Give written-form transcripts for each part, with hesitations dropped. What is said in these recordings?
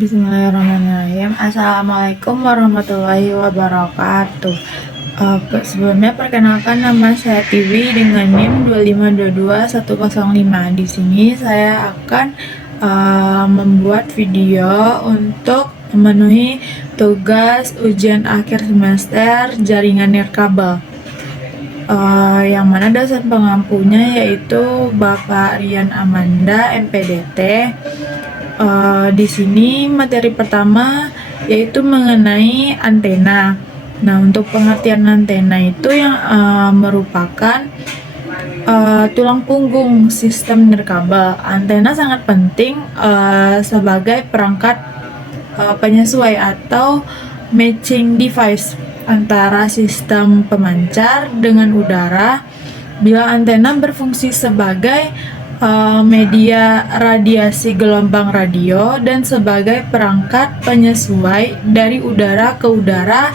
Bismillahirrahmanirrahim. Assalamualaikum warahmatullahi wabarakatuh. Sebelumnya perkenalkan, nama saya Tiwi dengan NIM 2522105. Di sini saya akan membuat video untuk memenuhi tugas ujian akhir semester jaringan nirkabel. Yang mana dosen pengampunya yaitu Bapak Rian Amanda MPDT. Di sini materi pertama yaitu mengenai antena. Nah, untuk pengertian antena itu yang merupakan tulang punggung sistem nirkabel. Antena sangat penting sebagai perangkat penyesuai atau matching device antara sistem pemancar dengan udara. Bila antena berfungsi sebagai media radiasi gelombang radio dan sebagai perangkat penyesuai dari udara ke udara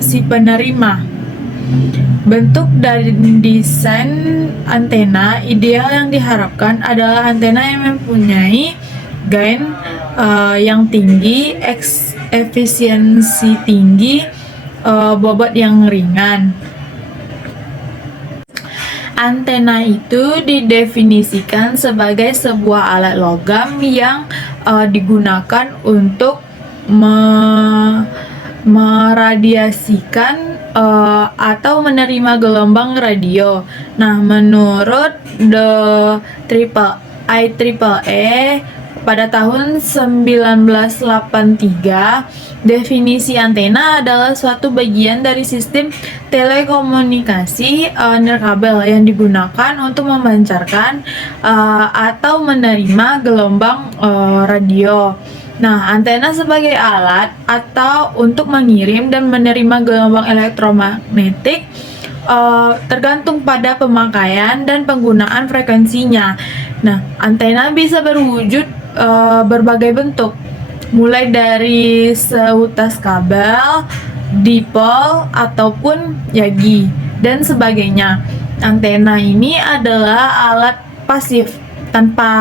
si penerima. Bentuk dari desain antena ideal yang diharapkan adalah antena yang mempunyai gain yang tinggi, efisiensi tinggi, bobot yang ringan. Antena itu didefinisikan sebagai sebuah alat logam yang digunakan untuk meradiasikan atau menerima gelombang radio. Nah, menurut IEEE pada tahun 1983, definisi antena adalah suatu bagian dari sistem telekomunikasi nirkabel yang digunakan untuk memancarkan atau menerima gelombang radio. Nah, antena sebagai alat atau untuk mengirim dan menerima gelombang elektromagnetik tergantung pada pemakaian dan penggunaan frekuensinya. Nah, antena bisa berwujud berbagai bentuk, mulai dari seutas kabel, dipol, ataupun yagi, dan sebagainya. Antena ini adalah alat pasif tanpa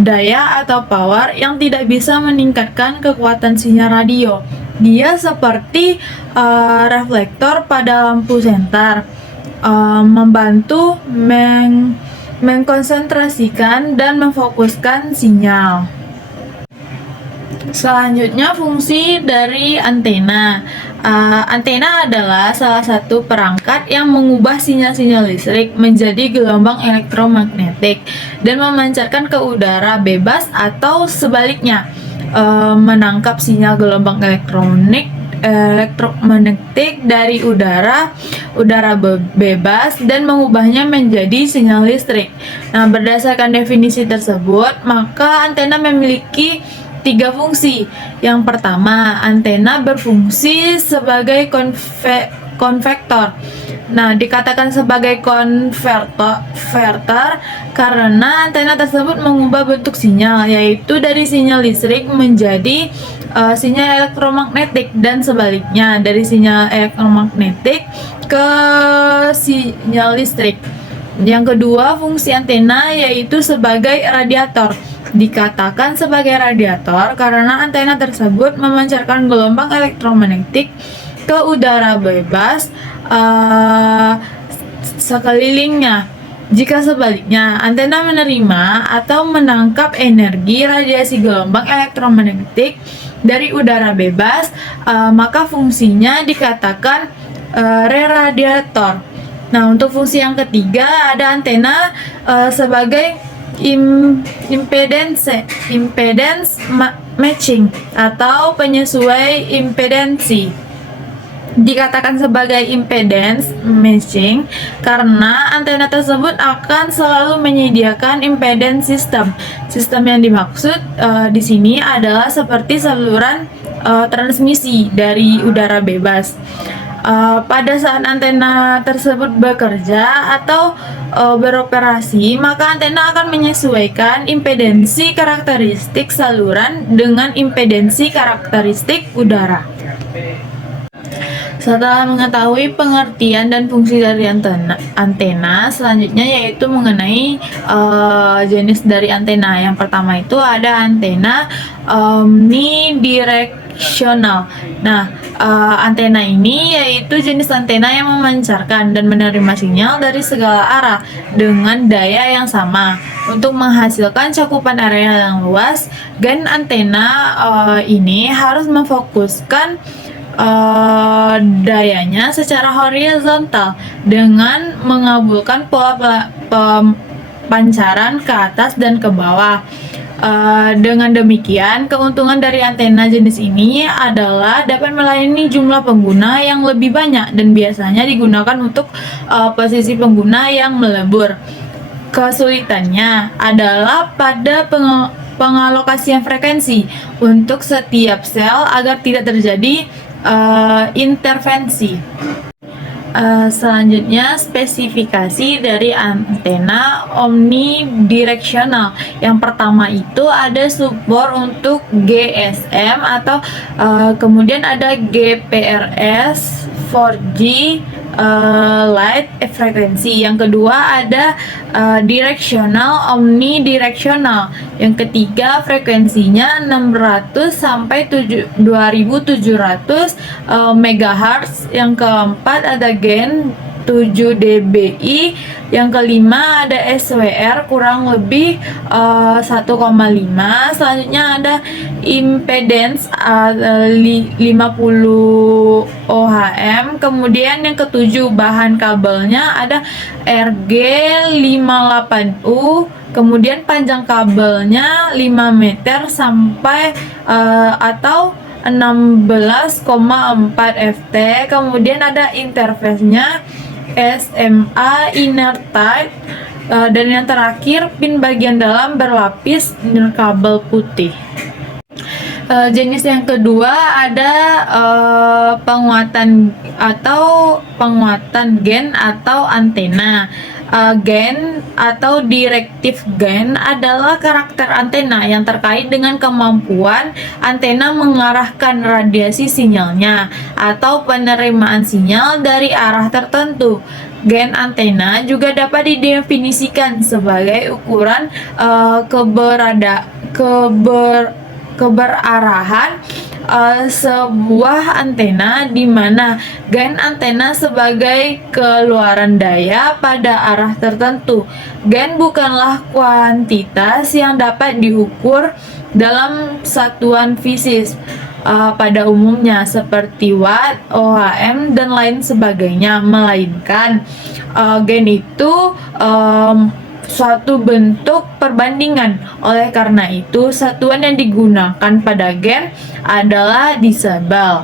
daya atau power yang tidak bisa meningkatkan kekuatan sinyal radio. Dia seperti reflektor pada lampu senter, membantu mengkonsentrasikan dan memfokuskan sinyal. Selanjutnya, fungsi dari antena. Antena adalah salah satu perangkat yang mengubah sinyal-sinyal listrik menjadi gelombang elektromagnetik dan memancarkan ke udara bebas atau sebaliknya, menangkap sinyal gelombang elektromagnetik dari udara bebas dan mengubahnya menjadi sinyal listrik. Nah, berdasarkan definisi tersebut, maka antena memiliki 3 fungsi. Yang pertama, antena berfungsi sebagai konvektor. Nah, dikatakan sebagai konverter karena antena tersebut mengubah bentuk sinyal, yaitu dari sinyal listrik menjadi sinyal elektromagnetik dan sebaliknya, dari sinyal elektromagnetik ke sinyal listrik. Yang kedua, fungsi antena yaitu sebagai radiator. Dikatakan sebagai radiator karena antena tersebut memancarkan gelombang elektromagnetik ke udara bebas sekelilingnya. Jika sebaliknya, antena menerima atau menangkap energi radiasi gelombang elektromagnetik dari udara bebas, maka fungsinya dikatakan reradiator. Nah, untuk fungsi yang ketiga, ada antena sebagai impedance matching atau penyesuai impedansi. Dikatakan sebagai impedance matching karena antena tersebut akan selalu menyediakan impedance system. Sistem yang dimaksud di sini adalah seperti saluran transmisi dari udara bebas. Pada saat antena tersebut bekerja atau beroperasi, maka antena akan menyesuaikan impedansi karakteristik saluran dengan impedansi karakteristik udara. Setelah mengetahui pengertian dan fungsi dari antena, selanjutnya yaitu mengenai jenis dari antena. Yang pertama itu ada antena omnidirectional. Nah, antena ini yaitu jenis antena yang memancarkan dan menerima sinyal dari segala arah dengan daya yang sama. Untuk menghasilkan cakupan area yang luas, gen antena ini harus memfokuskan dayanya secara horizontal dengan mengabulkan pola pancaran ke atas dan ke bawah. Dengan demikian, keuntungan dari antena jenis ini adalah dapat melayani jumlah pengguna yang lebih banyak dan biasanya digunakan untuk posisi pengguna yang melebur. Kesulitannya adalah pada pengalokasian frekuensi untuk setiap sel agar tidak terjadi intervensi. Selanjutnya spesifikasi dari antena omnidirectional. Yang pertama itu ada support untuk GSM atau kemudian ada GPRS 4G light frekuensi. Yang kedua ada directional omnidirectional. Yang ketiga frekuensinya 600 sampai 2700 MHz. Yang keempat ada gen 7 dBi. Yang kelima ada SWR kurang lebih 1,5. Selanjutnya ada impedance 50 ohm. Kemudian yang ketujuh bahan kabelnya ada RG58U. Kemudian panjang kabelnya 5 meter sampai atau 16,4 ft. Kemudian ada interface-nya SMA inner type, dan yang terakhir pin bagian dalam berlapis nirkabel putih. Jenis yang kedua ada penguatan gen atau antena. Gen atau directive gen adalah karakter antena yang terkait dengan kemampuan antena mengarahkan radiasi sinyalnya atau penerimaan sinyal dari arah tertentu. Gen antena juga dapat didefinisikan sebagai ukuran keberarahan sebuah antena, di mana gen antena sebagai keluaran daya pada arah tertentu. Gen bukanlah kuantitas yang dapat diukur dalam satuan fisik pada umumnya seperti watt, ohm, dan lain sebagainya, melainkan gen itu suatu bentuk perbandingan. Oleh karena itu, satuan yang digunakan pada gen adalah desibel.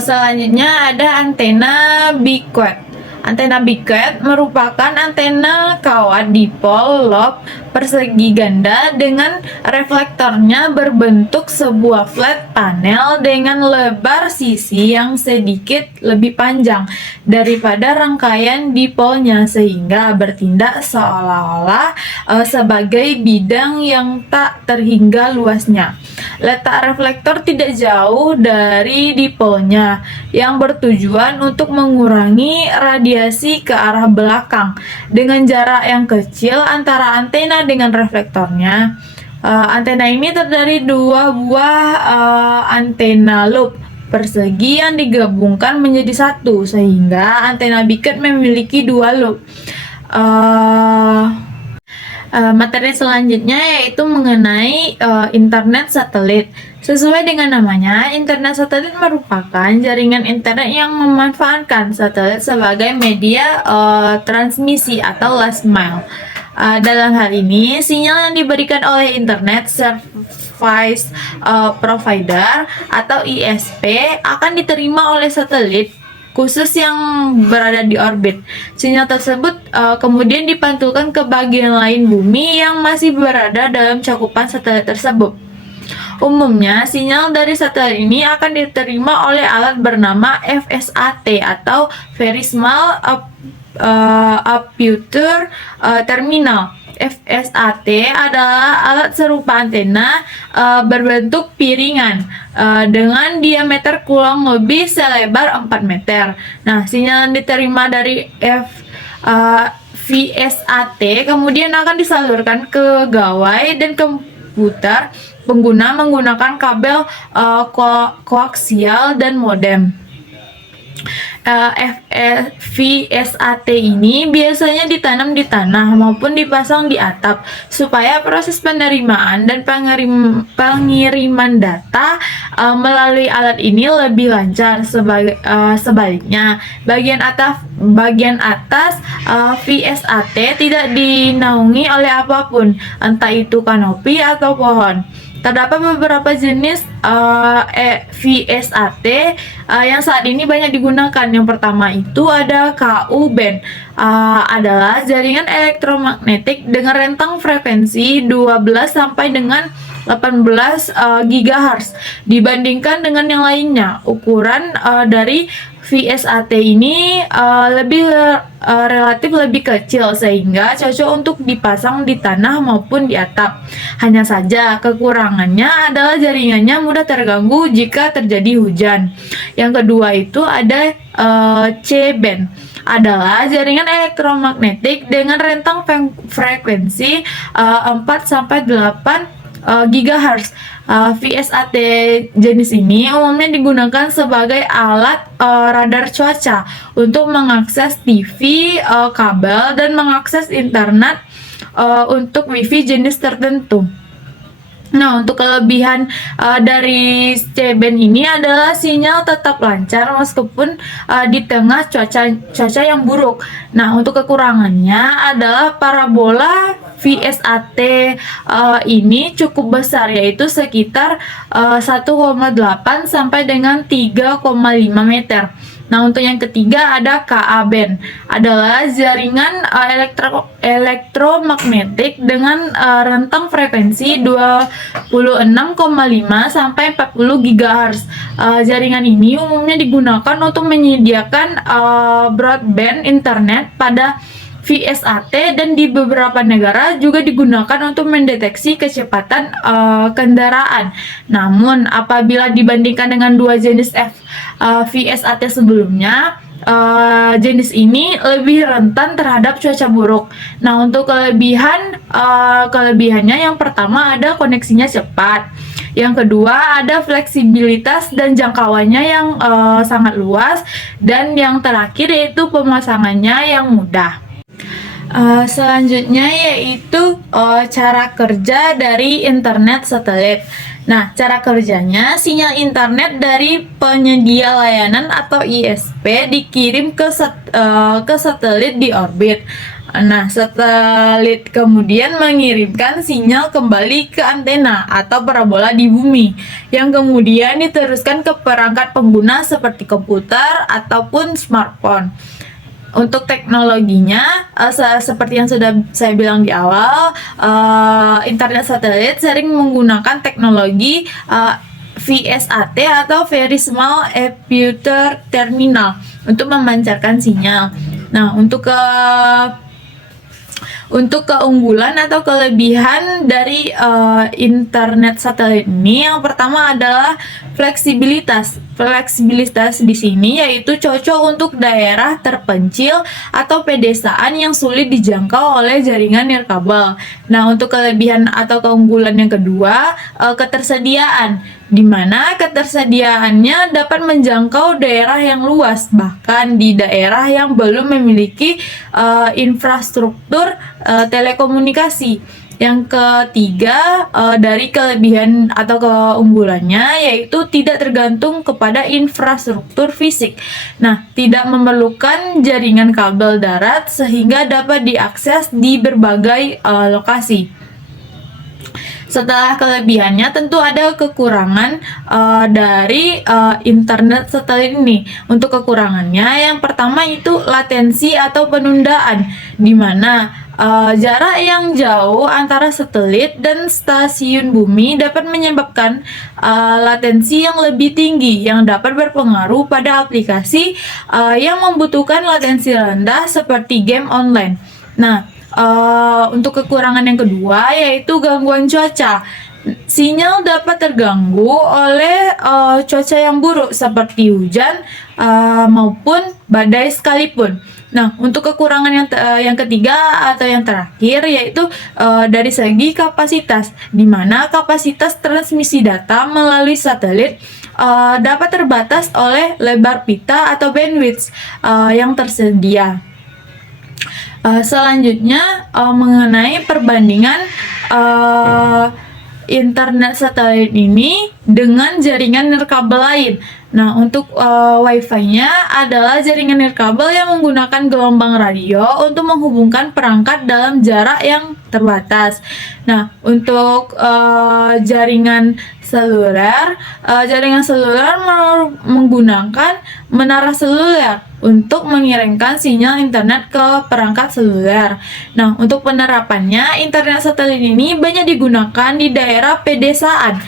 Selanjutnya ada antena biquet. Antena biquet merupakan antena kawat dipol lob persegi ganda dengan reflektornya berbentuk sebuah flat panel dengan lebar sisi yang sedikit lebih panjang daripada rangkaian dipolnya, sehingga bertindak seolah-olah sebagai bidang yang tak terhingga luasnya. Letak reflektor tidak jauh dari dipolnya, yang bertujuan untuk mengurangi radiasi ke arah belakang. Dengan jarak yang kecil antara antena dengan reflektornya, antena ini terdiri dua buah antena loop persegi yang digabungkan menjadi satu, sehingga antena biquet memiliki dua loop. Materi selanjutnya yaitu mengenai internet satelit. Sesuai dengan namanya, internet satelit merupakan jaringan internet yang memanfaatkan satelit sebagai media transmisi atau last mile. Dalam hal ini, sinyal yang diberikan oleh internet service provider atau ISP akan diterima oleh satelit khusus yang berada di orbit. Sinyal tersebut kemudian dipantulkan ke bagian lain bumi yang masih berada dalam cakupan satelit tersebut. Umumnya, sinyal dari satelit ini akan diterima oleh alat bernama FSAT atau Very Small Aperture Terminal. FSAT adalah alat serupa antena berbentuk piringan dengan diameter kurang lebih selebar 4 meter. Nah, sinyal yang diterima dari VSAT kemudian akan disalurkan ke gawai dan komputer pengguna menggunakan kabel koaksial dan modem. VSAT ini biasanya ditanam di tanah maupun dipasang di atap supaya proses penerimaan dan pengiriman data melalui alat ini lebih lancar. Sebaliknya, bagian atas VSAT tidak dinaungi oleh apapun, entah itu kanopi atau pohon. Terdapat beberapa jenis VSAT yang saat ini banyak digunakan. Yang pertama itu ada KU band, adalah jaringan elektromagnetik dengan rentang frekuensi 12 sampai dengan 18 GHz. Dibandingkan dengan yang lainnya, ukuran dari VSAT ini relatif lebih kecil sehingga cocok untuk dipasang di tanah maupun di atap. Hanya saja kekurangannya adalah jaringannya mudah terganggu jika terjadi hujan. Yang kedua itu ada C-band, adalah jaringan elektromagnetik dengan rentang frekuensi 4 sampai 8 GHz. VSAT jenis ini umumnya digunakan sebagai alat radar cuaca untuk mengakses TV, kabel, dan mengakses internet untuk WiFi jenis tertentu. Nah, untuk kelebihan dari C-band ini adalah sinyal tetap lancar meskipun di tengah cuaca yang buruk. Nah, untuk kekurangannya adalah parabola VSAT ini cukup besar, yaitu sekitar 1,8 sampai dengan 3,5 meter. Nah, untuk yang ketiga ada KA band, adalah jaringan elektromagnetik dengan rentang frekuensi 26,5 sampai 40 GHz. Jaringan ini umumnya digunakan untuk menyediakan broadband internet pada VSAT dan di beberapa negara juga digunakan untuk mendeteksi kecepatan kendaraan. Namun apabila dibandingkan dengan dua jenis VSAT sebelumnya, jenis ini lebih rentan terhadap cuaca buruk. Nah, untuk kelebihannya yang pertama ada koneksinya cepat. Yang kedua ada fleksibilitas dan jangkauannya yang sangat luas, dan yang terakhir yaitu pemasangannya yang mudah. Selanjutnya yaitu cara kerja dari internet satelit. Nah, cara kerjanya, sinyal internet dari penyedia layanan atau ISP dikirim ke satelit di orbit. Nah, satelit kemudian mengirimkan sinyal kembali ke antena atau parabola di bumi, yang kemudian diteruskan ke perangkat pengguna seperti komputer ataupun smartphone. Untuk teknologinya, seperti yang sudah saya bilang di awal, internet satelit sering menggunakan teknologi VSAT atau Very Small Aperture Terminal untuk memancarkan sinyal. Nah, untuk keunggulan atau kelebihan dari internet satelit ini, yang pertama adalah fleksibilitas. Fleksibilitas di sini yaitu cocok untuk daerah terpencil atau pedesaan yang sulit dijangkau oleh jaringan nirkabel. Nah, untuk kelebihan atau keunggulan yang kedua, ketersediaan, di mana ketersediaannya dapat menjangkau daerah yang luas, bahkan di daerah yang belum memiliki infrastruktur telekomunikasi. Yang ketiga dari kelebihan atau keunggulannya yaitu tidak tergantung kepada infrastruktur fisik. Nah, tidak memerlukan jaringan kabel darat sehingga dapat diakses di berbagai lokasi. Setelah kelebihannya, tentu ada kekurangan dari internet satelit ini. Untuk kekurangannya, yang pertama itu latensi atau penundaan, di mana Jarak yang jauh antara satelit dan stasiun bumi dapat menyebabkan latensi yang lebih tinggi yang dapat berpengaruh pada aplikasi yang membutuhkan latensi rendah seperti game online. Nah, untuk kekurangan yang kedua yaitu gangguan cuaca. Sinyal dapat terganggu oleh cuaca yang buruk seperti hujan maupun badai sekalipun. Nah, untuk kekurangan yang ketiga atau yang terakhir yaitu dari segi kapasitas, di mana kapasitas transmisi data melalui satelit dapat terbatas oleh lebar pita atau bandwidth yang tersedia. Selanjutnya mengenai perbandingan internet satelit ini dengan jaringan nirkabel lain. Nah, untuk Wi-Fi-nya adalah jaringan nirkabel yang menggunakan gelombang radio untuk menghubungkan perangkat dalam jarak yang terbatas. Nah, untuk jaringan seluler menggunakan menara seluler untuk mengirimkan sinyal internet ke perangkat seluler. Nah, untuk penerapannya, internet satelit ini banyak digunakan di daerah pedesaan,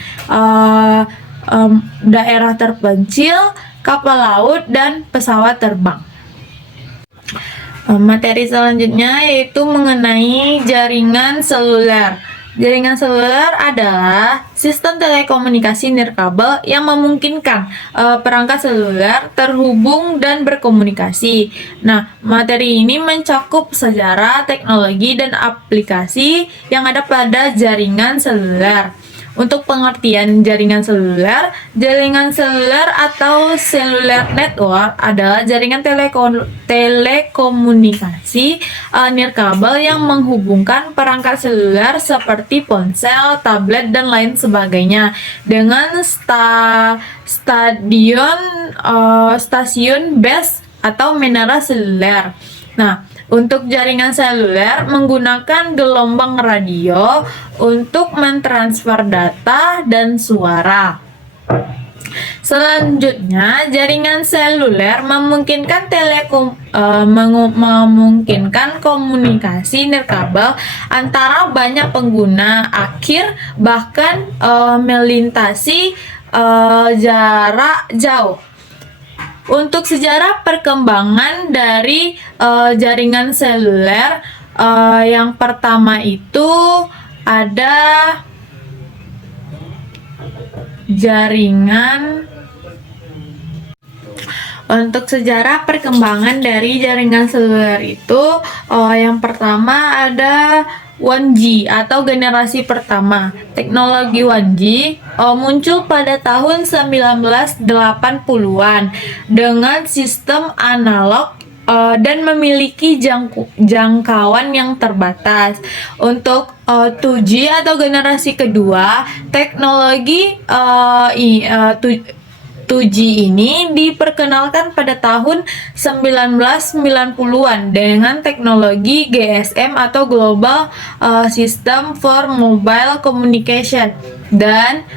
daerah terpencil, kapal laut, dan pesawat terbang. Materi selanjutnya yaitu mengenai jaringan seluler. Jaringan seluler adalah sistem telekomunikasi nirkabel yang memungkinkan perangkat seluler terhubung dan berkomunikasi. Nah, materi ini mencakup sejarah, teknologi, dan aplikasi yang ada pada jaringan seluler. Untuk pengertian jaringan seluler atau cellular network adalah jaringan telekomunikasi nirkabel yang menghubungkan perangkat seluler seperti ponsel, tablet, dan lain sebagainya dengan stasiun base atau menara seluler. Nah, untuk jaringan seluler menggunakan gelombang radio untuk mentransfer data dan suara. Selanjutnya, jaringan seluler memungkinkan komunikasi nirkabel antara banyak pengguna akhir, bahkan melintasi jarak jauh. Untuk sejarah perkembangan dari jaringan seluler, yang pertama itu ada jaringan. Untuk sejarah perkembangan dari jaringan seluler itu, yang pertama ada 1G atau generasi pertama. Teknologi 1G muncul pada tahun 1980-an dengan sistem analog dan memiliki jangkauan yang terbatas. Untuk 2G atau generasi kedua, teknologi 2G ini diperkenalkan pada tahun 1990-an dengan teknologi GSM atau Global System for Mobile Communication dan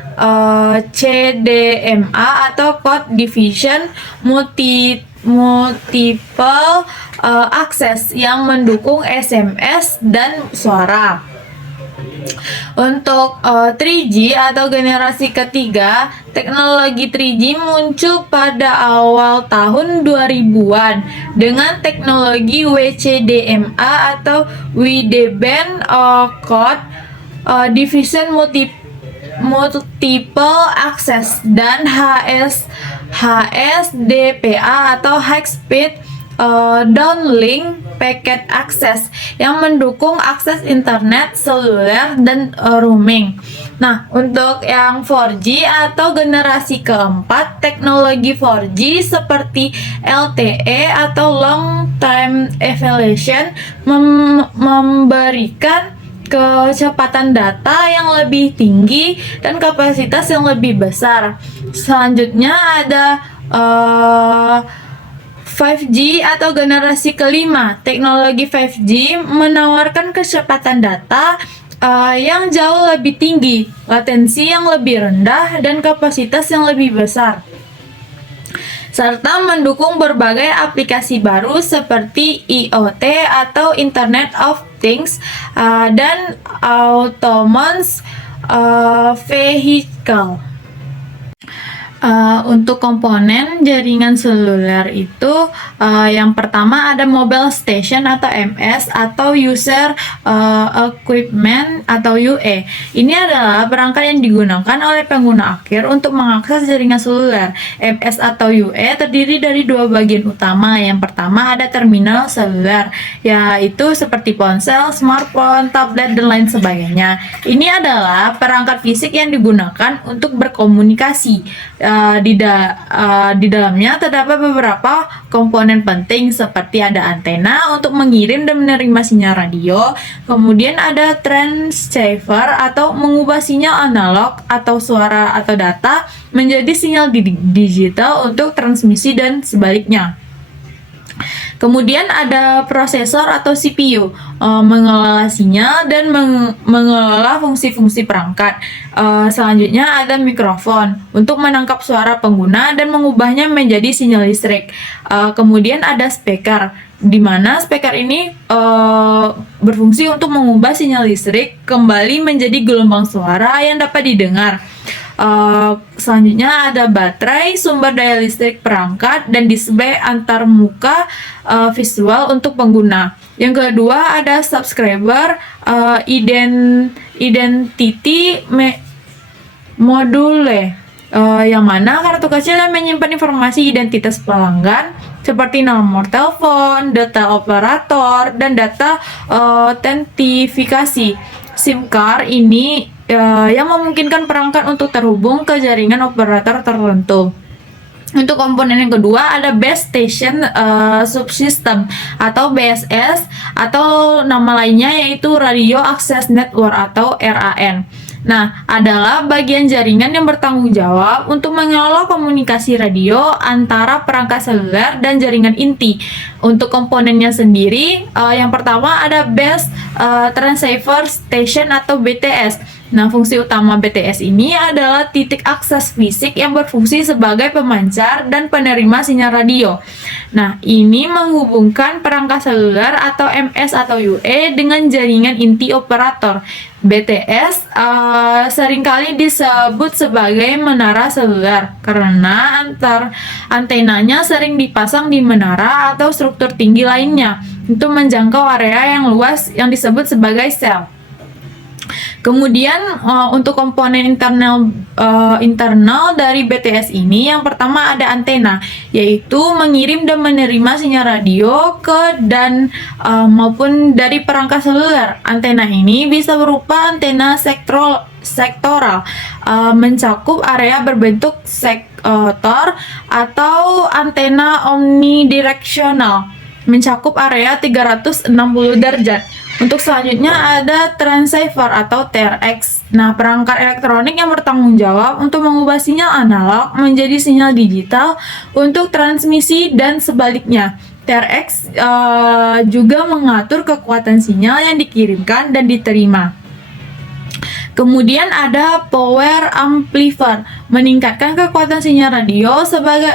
CDMA atau Code Division Multiple Access yang mendukung SMS dan suara. Untuk 3G atau generasi ketiga, teknologi 3G muncul pada awal tahun 2000-an dengan teknologi WCDMA atau Wideband Code Division Multiple Access dan HSDPA atau High Speed Downlink Packet Access yang mendukung akses internet seluler dan roaming. Nah, untuk yang 4G atau generasi keempat, teknologi 4G seperti LTE atau Long Time Evolution memberikan kecepatan data yang lebih tinggi dan kapasitas yang lebih besar. Selanjutnya ada 5G atau generasi kelima. Teknologi 5G menawarkan kecepatan data yang jauh lebih tinggi, latensi yang lebih rendah, dan kapasitas yang lebih besar, serta mendukung berbagai aplikasi baru seperti IoT atau Internet of Things dan Autonomous Vehicle. Untuk komponen jaringan seluler itu yang pertama ada mobile station atau MS atau user equipment atau UE. Ini adalah perangkat yang digunakan oleh pengguna akhir untuk mengakses jaringan seluler. MS atau UE terdiri dari dua bagian utama. Yang pertama ada terminal seluler, yaitu seperti ponsel, smartphone, tablet, dan lain sebagainya. Ini adalah perangkat fisik yang digunakan untuk berkomunikasi. Di dalamnya terdapat beberapa komponen penting seperti ada antena untuk mengirim dan menerima sinyal radio, kemudian ada transceiver atau mengubah sinyal analog atau suara atau data menjadi sinyal digital untuk transmisi dan sebaliknya. Kemudian ada prosesor atau CPU, mengelola sinyal dan mengelola fungsi-fungsi perangkat. Selanjutnya ada mikrofon untuk menangkap suara pengguna dan mengubahnya menjadi sinyal listrik. Kemudian ada speaker, di mana speaker ini berfungsi untuk mengubah sinyal listrik kembali menjadi gelombang suara yang dapat didengar. Selanjutnya ada baterai, sumber daya listrik perangkat, dan display antar muka visual untuk pengguna. Yang kedua ada subscriber, identity module, yang mana kartu kecil yang menyimpan informasi identitas pelanggan seperti nomor telepon, data operator, dan data autentifikasi. SIM card ini yang memungkinkan perangkat untuk terhubung ke jaringan operator tertentu. Untuk komponen yang kedua ada Base Station Subsystem atau BSS, atau nama lainnya yaitu Radio Access Network atau RAN. Nah, adalah bagian jaringan yang bertanggung jawab untuk mengelola komunikasi radio antara perangkat seluler dan jaringan inti. Untuk komponennya sendiri, yang pertama ada Base Transceiver Station atau BTS. Nah, fungsi utama BTS ini adalah titik akses fisik yang berfungsi sebagai pemancar dan penerima sinyal radio. Nah, ini menghubungkan perangkat seluler atau MS atau UE dengan jaringan inti operator. BTS seringkali disebut sebagai menara seluler karena antenanya sering dipasang di menara atau struktur tinggi lainnya untuk menjangkau area yang luas yang disebut sebagai sel. Kemudian untuk komponen internal dari BTS ini, yang pertama ada antena, yaitu mengirim dan menerima sinyal radio ke dan maupun dari perangkat seluler. Antena ini bisa berupa antena sektoral, mencakup area berbentuk sektor, atau antena omnidirectional, mencakup area 360 derajat. Untuk selanjutnya ada transceiver atau TRX. Nah, perangkat elektronik yang bertanggung jawab untuk mengubah sinyal analog menjadi sinyal digital untuk transmisi dan sebaliknya. TRX juga mengatur kekuatan sinyal yang dikirimkan dan diterima. Kemudian ada power amplifier, meningkatkan kekuatan sinyal radio sebagai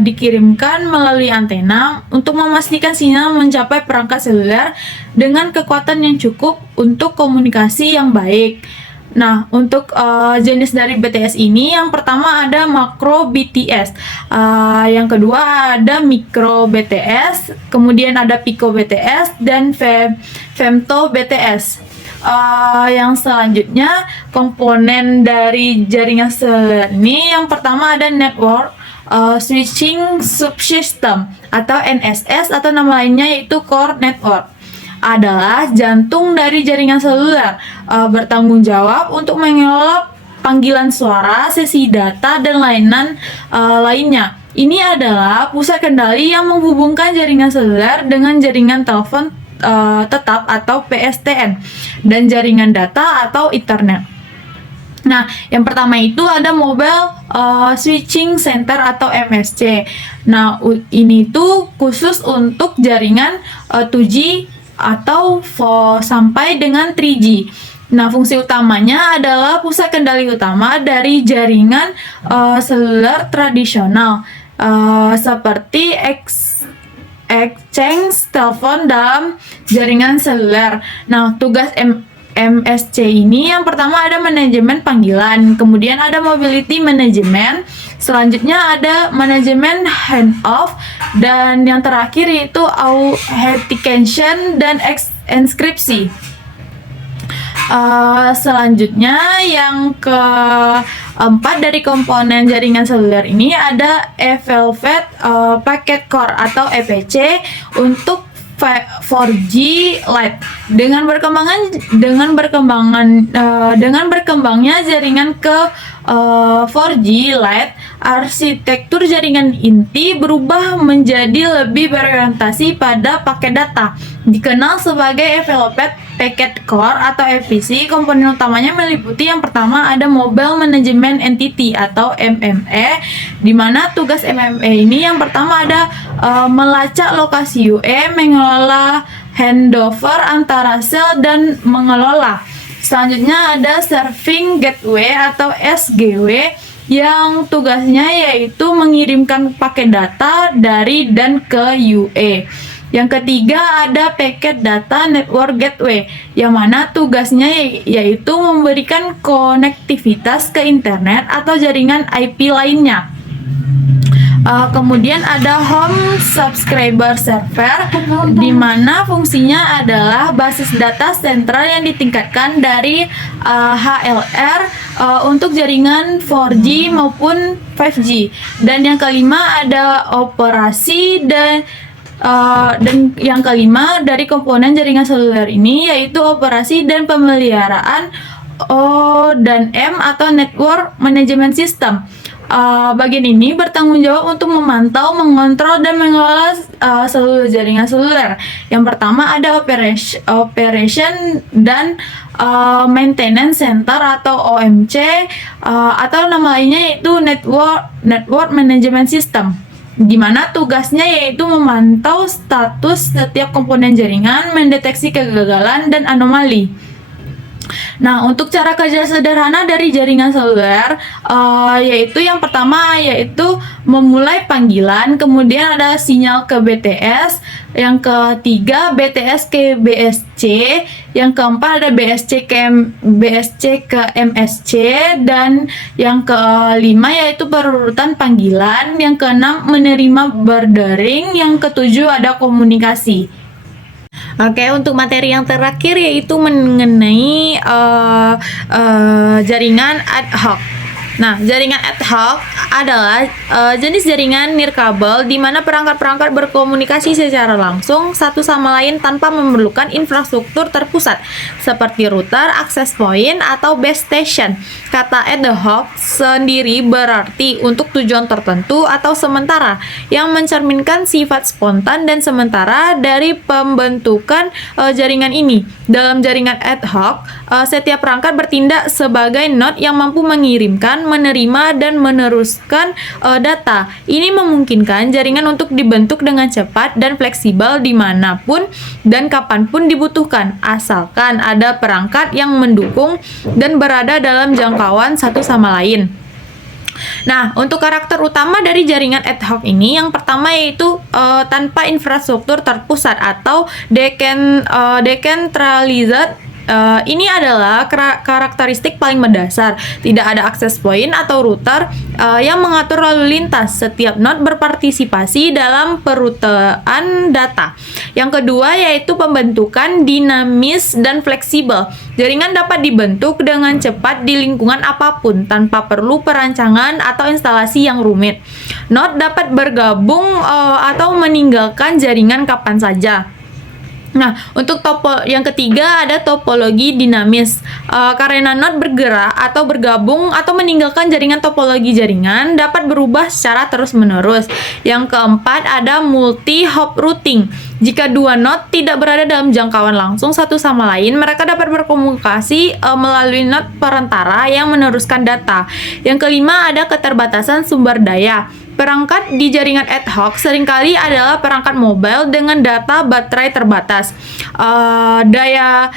dikirimkan melalui antena untuk memastikan sinyal mencapai perangkat seluler dengan kekuatan yang cukup untuk komunikasi yang baik. Nah, untuk jenis dari BTS ini, yang pertama ada makro BTS, yang kedua ada mikro BTS, kemudian ada pico BTS, dan femto BTS. Yang selanjutnya komponen dari jaringan seluler ini, yang pertama ada network switching subsystem atau NSS, atau nama lainnya yaitu core network. Adalah jantung dari jaringan seluler, bertanggung jawab untuk mengelola panggilan suara, sesi data, dan lainnya. Ini adalah pusat kendali yang menghubungkan jaringan seluler dengan jaringan telepon tetap atau PSTN dan jaringan data atau internet. Nah, yang pertama itu ada Mobile Switching Center atau MSC. Nah, ini tuh khusus untuk jaringan 2G atau sampai dengan 3G. Nah, fungsi utamanya adalah pusat kendali utama dari jaringan seluler tradisional seperti exchange telepon dalam jaringan seluler. Nah, tugas MSC ini yang pertama ada manajemen panggilan, kemudian ada mobility management, selanjutnya ada manajemen handoff, dan yang terakhir yaitu authentication dan inskripsi. Selanjutnya yang keempat dari komponen jaringan seluler ini ada eVelvet Packet Core atau EPC untuk 4G Lite. Dengan berkembangnya jaringan ke 4G Lite, arsitektur jaringan inti berubah menjadi lebih berorientasi pada paket data. Dikenal sebagai eVelvet Packet Core atau EPC, komponen utamanya meliputi yang pertama ada Mobile Management Entity atau MME, di mana tugas MME ini yang pertama ada melacak lokasi UE, mengelola handover antara sel dan mengelola. Selanjutnya ada Serving Gateway atau SGW yang tugasnya yaitu mengirimkan paket data dari dan ke UE. Yang ketiga ada Packet Data Network Gateway, yang mana tugasnya yaitu memberikan konektivitas ke internet atau jaringan IP lainnya. Kemudian ada Home Subscriber Server, di mana fungsinya adalah basis data sentral yang ditingkatkan dari HLR untuk jaringan 4G maupun 5G. Dan yang kelima ada operasi dan yang kelima dari komponen jaringan seluler ini yaitu operasi dan pemeliharaan O dan M atau Network Management System. Bagian ini bertanggung jawab untuk memantau, mengontrol, dan mengelola seluruh jaringan seluler. Yang pertama ada operation dan maintenance center atau OMC, atau nama lainnya yaitu Network Management System, di mana tugasnya yaitu memantau status setiap komponen jaringan, mendeteksi kegagalan dan anomali. Nah, untuk cara kerja sederhana dari jaringan seluler, yaitu yang pertama yaitu memulai panggilan, kemudian ada sinyal ke BTS, yang ketiga BTS ke BSC, yang keempat ada BSC ke MSC, dan yang kelima yaitu perurutan panggilan, yang keenam menerima berdering, yang ketujuh ada komunikasi. Oke, untuk materi yang terakhir yaitu mengenai jaringan ad hoc. Nah, jaringan ad hoc adalah jenis jaringan nirkabel di mana perangkat-perangkat berkomunikasi secara langsung satu sama lain tanpa memerlukan infrastruktur terpusat seperti router, access point, atau base station. Kata ad hoc sendiri berarti untuk tujuan tertentu atau sementara, yang mencerminkan sifat spontan dan sementara dari pembentukan jaringan ini. Dalam jaringan ad hoc, setiap perangkat bertindak sebagai node yang mampu mengirimkan, menerima, dan meneruskan data. Ini memungkinkan jaringan untuk dibentuk dengan cepat dan fleksibel dimanapun dan kapanpun dibutuhkan, asalkan ada perangkat yang mendukung dan berada dalam jangkauan satu sama lain. Nah, untuk karakter utama dari jaringan ad hoc ini, yang pertama yaitu tanpa infrastruktur terpusat atau decentralized. Ini adalah karakteristik paling mendasar. Tidak ada access point atau router yang mengatur lalu lintas. Setiap node berpartisipasi dalam perutean data. Yang kedua yaitu pembentukan dinamis dan fleksibel. Jaringan dapat dibentuk dengan cepat di lingkungan apapun tanpa perlu perancangan atau instalasi yang rumit. Node dapat bergabung atau meninggalkan jaringan kapan saja. Nah, untuk yang ketiga ada topologi dinamis. Karena node bergerak atau bergabung atau meninggalkan jaringan, topologi jaringan dapat berubah secara terus-menerus. Yang keempat ada multi-hop routing. Jika dua node tidak berada dalam jangkauan langsung satu sama lain, mereka dapat berkomunikasi melalui node perantara yang meneruskan data. Yang kelima ada keterbatasan sumber daya. Perangkat di jaringan ad hoc seringkali adalah perangkat mobile dengan data baterai terbatas, daya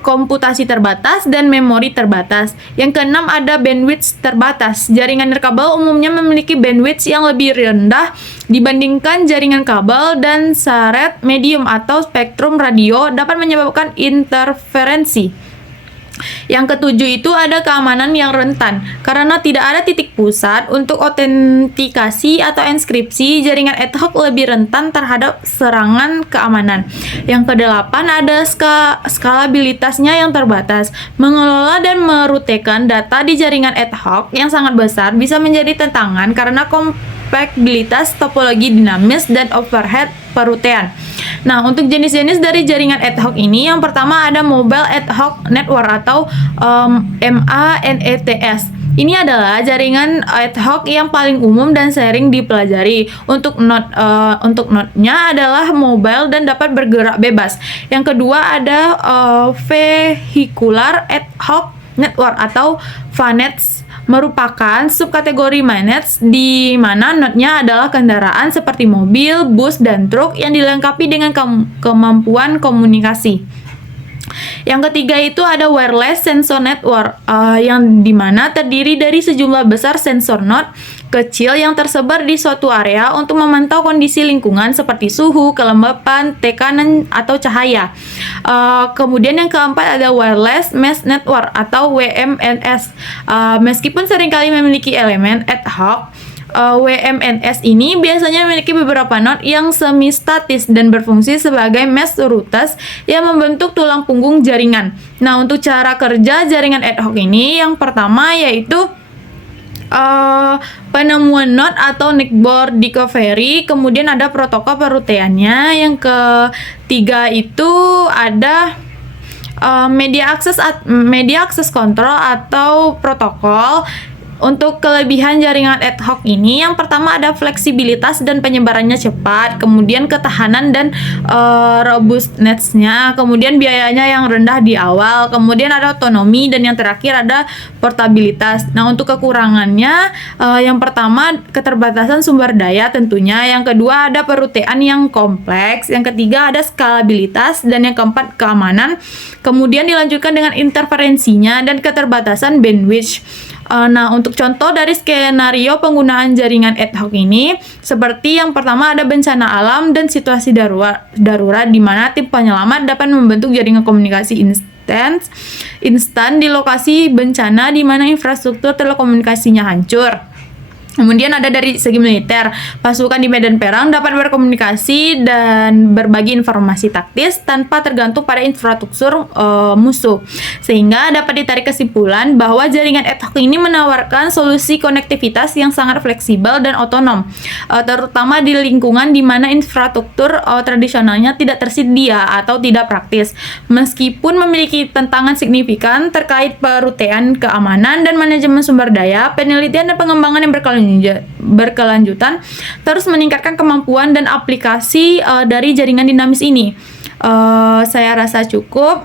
komputasi terbatas, dan memori terbatas. Yang keenam ada bandwidth terbatas. Jaringan nirkabel umumnya memiliki bandwidth yang lebih rendah dibandingkan jaringan kabel dan syarat medium atau spektrum radio dapat menyebabkan interferensi. Yang ketujuh itu ada keamanan yang rentan. Karena tidak ada titik pusat untuk autentikasi atau enskripsi, jaringan ad hoc lebih rentan terhadap serangan keamanan. Yang kedelapan ada skalabilitasnya yang terbatas. Mengelola dan merutekan data di jaringan ad hoc yang sangat besar bisa menjadi tantangan karena kompatibilitas topologi dinamis dan overhead perutean. Nah, untuk jenis-jenis dari jaringan ad hoc ini, yang pertama ada Mobile Ad Hoc Network atau MANETs. Ini adalah jaringan ad hoc yang paling umum dan sering dipelajari. Untuk node-nya adalah mobile dan dapat bergerak bebas. Yang kedua ada Vehicular Ad Hoc Network atau VANETs, merupakan subkategori manets di mana node-nya adalah kendaraan seperti mobil, bus, dan truk yang dilengkapi dengan kemampuan komunikasi. Yang ketiga itu ada wireless sensor network, yang dimana terdiri dari sejumlah besar sensor node kecil yang tersebar di suatu area untuk memantau kondisi lingkungan seperti suhu, kelembapan, tekanan, atau cahaya. Kemudian yang keempat ada wireless mesh network atau WMNS. Meskipun seringkali memiliki elemen ad hoc, WMNS ini biasanya memiliki beberapa node yang semi-statis dan berfungsi sebagai mesh routers yang membentuk tulang punggung jaringan. Nah, untuk cara kerja jaringan ad hoc ini, yang pertama yaitu penemuan node atau neckboard recovery, kemudian ada protokol peruteannya. Yang ketiga itu ada media access control atau protokol. Untuk kelebihan jaringan ad hoc ini, yang pertama ada fleksibilitas dan penyebarannya cepat, kemudian ketahanan dan robustness-nya, kemudian biayanya yang rendah di awal, kemudian ada otonomi, dan yang terakhir ada portabilitas. Nah, untuk kekurangannya, yang pertama keterbatasan sumber daya tentunya, yang kedua ada perutean yang kompleks, yang ketiga ada skalabilitas, dan yang keempat keamanan. Kemudian dilanjutkan dengan interferensinya dan keterbatasan bandwidth. Nah, untuk contoh dari skenario penggunaan jaringan ad hoc ini, seperti yang pertama ada bencana alam dan situasi darurat di mana tim penyelamat dapat membentuk jaringan komunikasi instan di lokasi bencana di mana infrastruktur telekomunikasinya hancur. Kemudian ada dari segi militer, pasukan di medan perang dapat berkomunikasi dan berbagi informasi taktis tanpa tergantung pada infrastruktur musuh. Sehingga dapat ditarik kesimpulan bahwa jaringan ad hoc ini menawarkan solusi konektivitas yang sangat fleksibel dan otonom, terutama di lingkungan di mana infrastruktur tradisionalnya tidak tersedia atau tidak praktis. Meskipun memiliki tantangan signifikan terkait perutean, keamanan, dan manajemen sumber daya, penelitian dan pengembangan yang berkelanjutan terus meningkatkan kemampuan dan aplikasi dari jaringan dinamis ini. Saya rasa cukup.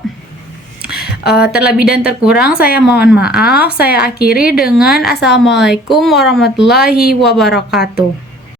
Terlebih dan terkurang saya mohon maaf. Saya akhiri dengan Assalamualaikum warahmatullahi wabarakatuh.